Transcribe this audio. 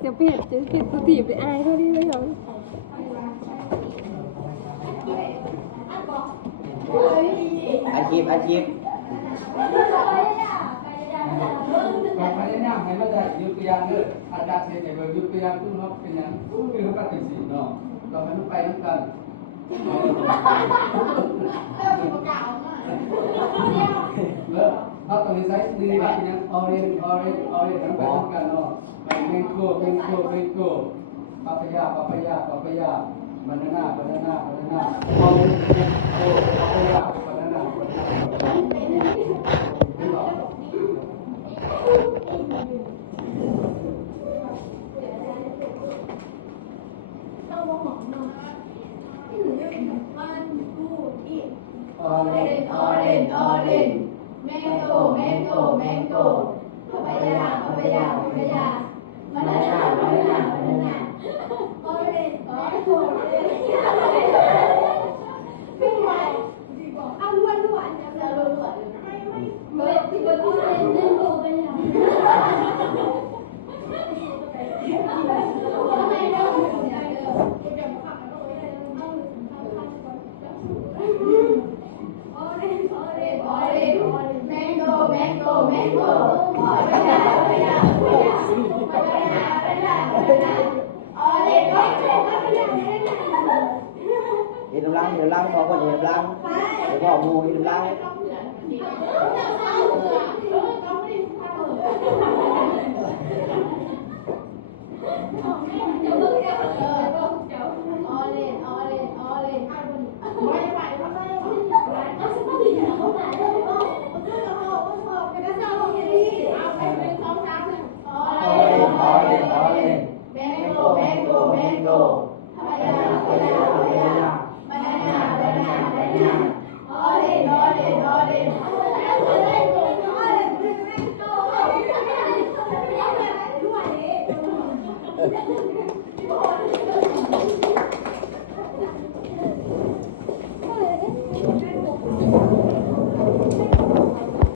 เดี๋ยวเปลี่ยนจะเปลี่ยนตัวตีบไปอายเท่านี้เลยเหรออาชีพต่อไปเนี่ยให้มาได้ยุติยางเด้ออาจารย์เสด็จยุติยางคือเขาเป็นอย่างคือเขาเป็นสีเนาะเราไปไปด้วยกันเลิกเขาต้องใช้ดีแบบนี้ออเรนทั้งไปด้วยกันเนาะเมนโก้ปาปายาบานาน่าออเรนปาปายาบานาน่าออเรนแมงโก้ปาปายาบานาน่าออเรนออเรนเอาล้วนจะล้วนเฮ้ยที่คนที่เล่นโตไปยังเห็นล้างบอกว่าเห็นล้างเดี๋ยวพ่อมูเห็นล้าง